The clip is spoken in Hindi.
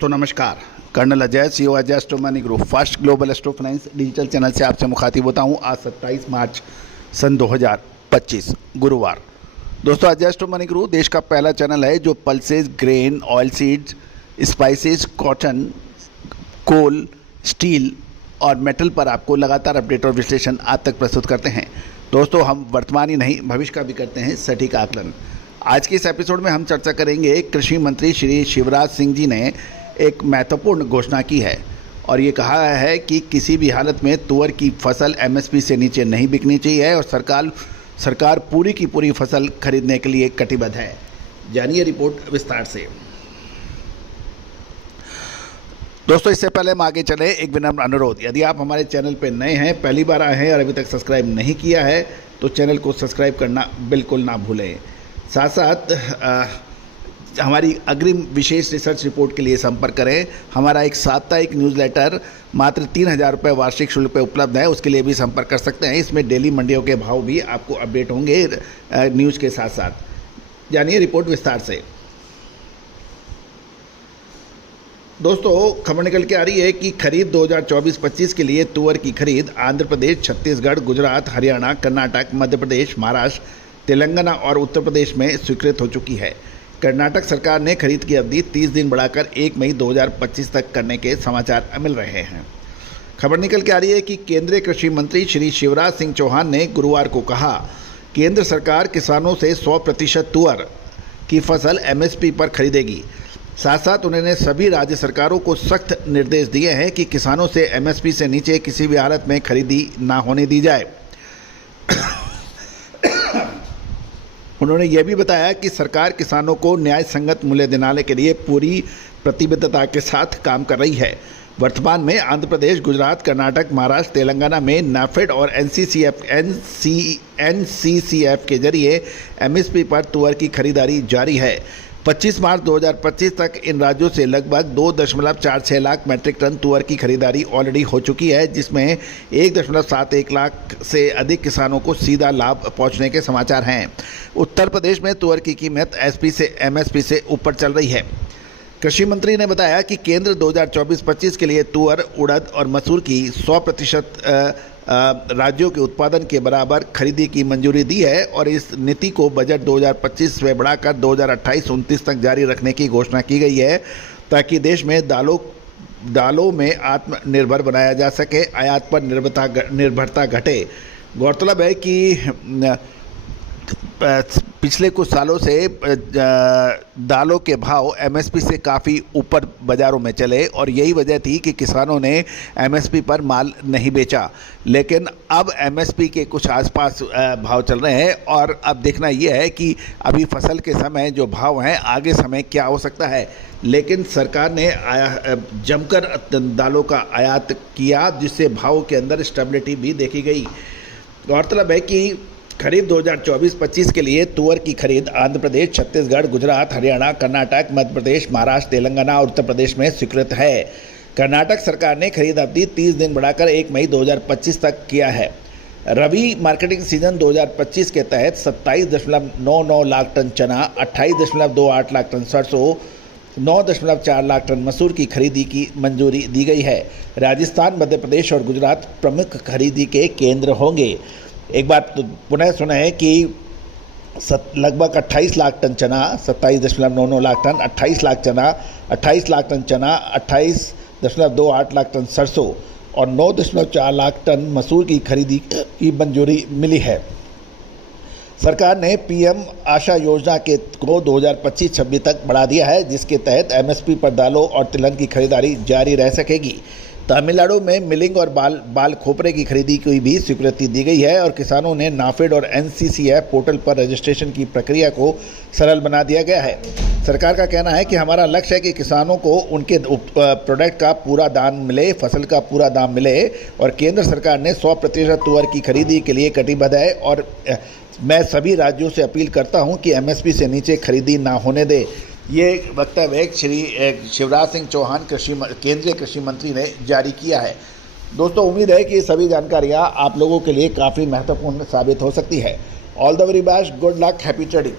दोस्तों नमस्कार। Colonel Ajay CO Ajay astro money group first global astro finance digital channel से आपसे मुखातिब होता हूं। आज 27 मार्च सन 2025 गुरुवार। दोस्तों अजय एस्ट्रो मनी ग्रुप देश का पहला चैनल है जो pulses, grain, oil seeds, spices, cotton, coal, steel और मेटल पर आपको लगातार अपडेट और विश्लेषण आज तक प्रस्तुत करते हैं। दोस्तों हम वर्तमान ही नहीं भविष्य का भी करते हैं सटीक आकलन। आज के इस एपिसोड में हम चर्चा करेंगे कृषि मंत्री श्री शिवराज सिंह जी ने एक महत्वपूर्ण घोषणा की है और ये कहा है कि किसी भी हालत में तुअर की फसल एमएसपी से नीचे नहीं बिकनी चाहिए और सरकार पूरी की पूरी फसल खरीदने के लिए कटिबद्ध है। जानिए रिपोर्ट विस्तार से। दोस्तों इससे पहले हम आगे चले, एक विनम्र अनुरोध, यदि आप हमारे चैनल पर नए हैं, पहली बार आए हैं और अभी तक सब्सक्राइब नहीं किया है तो चैनल को सब्सक्राइब करना बिल्कुल ना भूलें। साथ साथ हमारी अग्रिम विशेष रिसर्च रिपोर्ट के लिए संपर्क करें। हमारा एक साप्ताहिक न्यूज़लेटर मात्र 3,000 रुपये वार्षिक शुल्क पे उपलब्ध है, उसके लिए भी संपर्क कर सकते हैं। इसमें डेली मंडियों के भाव भी आपको अपडेट होंगे न्यूज़ के साथ साथ। जानिए रिपोर्ट विस्तार से। दोस्तों खबर निकल के आ रही है कि खरीद 2024-25 के लिए तुअर की खरीद आंध्र प्रदेश, छत्तीसगढ़, गुजरात, हरियाणा, कर्नाटक, मध्य प्रदेश, महाराष्ट्र, तेलंगाना और उत्तर प्रदेश में स्वीकृत हो चुकी है। कर्नाटक सरकार ने खरीद की अवधि 30 दिन बढ़ाकर 1 मई 2025 तक करने के समाचार मिल रहे हैं। खबर निकल के आ रही है कि केंद्रीय कृषि मंत्री श्री शिवराज सिंह चौहान ने गुरुवार को कहा, केंद्र सरकार किसानों से 100% तुअर की फसल एमएसपी पर खरीदेगी। साथ साथ उन्होंने सभी राज्य सरकारों को सख्त निर्देश दिए हैं कि किसानों से एमएसपी से नीचे किसी भी हालत में खरीदी ना होने दी जाए। उन्होंने यह भी बताया कि सरकार किसानों को न्याय संगत मूल्य दिलाने के लिए पूरी प्रतिबद्धता के साथ काम कर रही है। वर्तमान में आंध्र प्रदेश, गुजरात, कर्नाटक, महाराष्ट्र, तेलंगाना में नाफेड और एनसीसीएफ के जरिए एमएसपी पर तुअर की खरीदारी जारी है। 25 मार्च 2025 तक इन राज्यों से लगभग 2.46 लाख मैट्रिक टन तुअर की खरीदारी ऑलरेडी हो चुकी है, जिसमें 1.71 लाख से अधिक किसानों को सीधा लाभ पहुंचने के समाचार हैं। उत्तर प्रदेश में तुअर की कीमत एमएसपी से ऊपर चल रही है। कृषि मंत्री ने बताया कि केंद्र 2024-25 के लिए तुअर, उड़द और मसूर की 100% राज्यों के उत्पादन के बराबर खरीदी की मंजूरी दी है और इस नीति को बजट 2025 में बढ़ाकर 2028-29 तक जारी रखने की घोषणा की गई है, ताकि देश में दालों में आत्मनिर्भर बनाया जा सके, आयात पर निर्भरता घटे। गौरतलब है कि पिछले कुछ सालों से दालों के भाव एमएसपी से काफ़ी ऊपर बाज़ारों में चले और यही वजह थी कि किसानों ने एमएसपी पर माल नहीं बेचा। लेकिन अब एमएसपी के कुछ आसपास भाव चल रहे हैं और अब देखना यह है कि अभी फसल के समय जो भाव हैं, आगे समय क्या हो सकता है। लेकिन सरकार ने जमकर दालों का आयात किया, जिससे भाव के अंदर स्टेबिलिटी भी देखी गई। गौरतलब है कि खरीद 2024-25 के लिए तुअर की खरीद आंध्र प्रदेश, छत्तीसगढ़, गुजरात, हरियाणा, कर्नाटक, मध्य प्रदेश, महाराष्ट्र, तेलंगाना और उत्तर प्रदेश में स्वीकृत है। कर्नाटक सरकार ने खरीद अवधि 30 दिन बढ़ाकर 1 मई 2025 तक किया है। रबी मार्केटिंग सीजन 2025 के तहत 27.99 लाख टन चना, 28.28 लाख टन सरसों, 9.4 लाख टन मसूर की खरीदी की मंजूरी दी गई है। राजस्थान, मध्य प्रदेश और गुजरात प्रमुख खरीदी के केंद्र होंगे। एक बात तो पुनः सुना है कि लगभग 28 लाख टन चना, 27.99 लाख टन, 28 लाख टन चना, 28.28 लाख टन सरसों और 9.4 लाख टन मसूर की खरीदी की मंजूरी मिली है। सरकार ने पीएम आशा योजना को 2025-26 तक बढ़ा दिया है, जिसके तहत एमएसपी पर दालों और तिलहन की खरीदारी जारी रह सकेगी। तमिलनाडु में मिलिंग और बाल खोपरे की खरीदी की भी स्वीकृति दी गई है और किसानों ने नाफेड और एनसीसीएफ पोर्टल पर रजिस्ट्रेशन की प्रक्रिया को सरल बना दिया गया है। सरकार का कहना है कि हमारा लक्ष्य है कि किसानों को उनके प्रोडक्ट का पूरा दाम मिले, फसल का पूरा दाम मिले और केंद्र सरकार ने 100% तुअर की खरीदी के लिए कटिबद्ध है और मैं सभी राज्यों से अपील करता हूँ कि एमएसपी से नीचे खरीदी ना होने दे। ये वक्तव्य श्री शिवराज सिंह चौहान केंद्रीय कृषि मंत्री ने जारी किया है। दोस्तों उम्मीद है कि ये सभी जानकारियाँ आप लोगों के लिए काफ़ी महत्वपूर्ण साबित हो सकती है। All the very best, good luck, happy trading.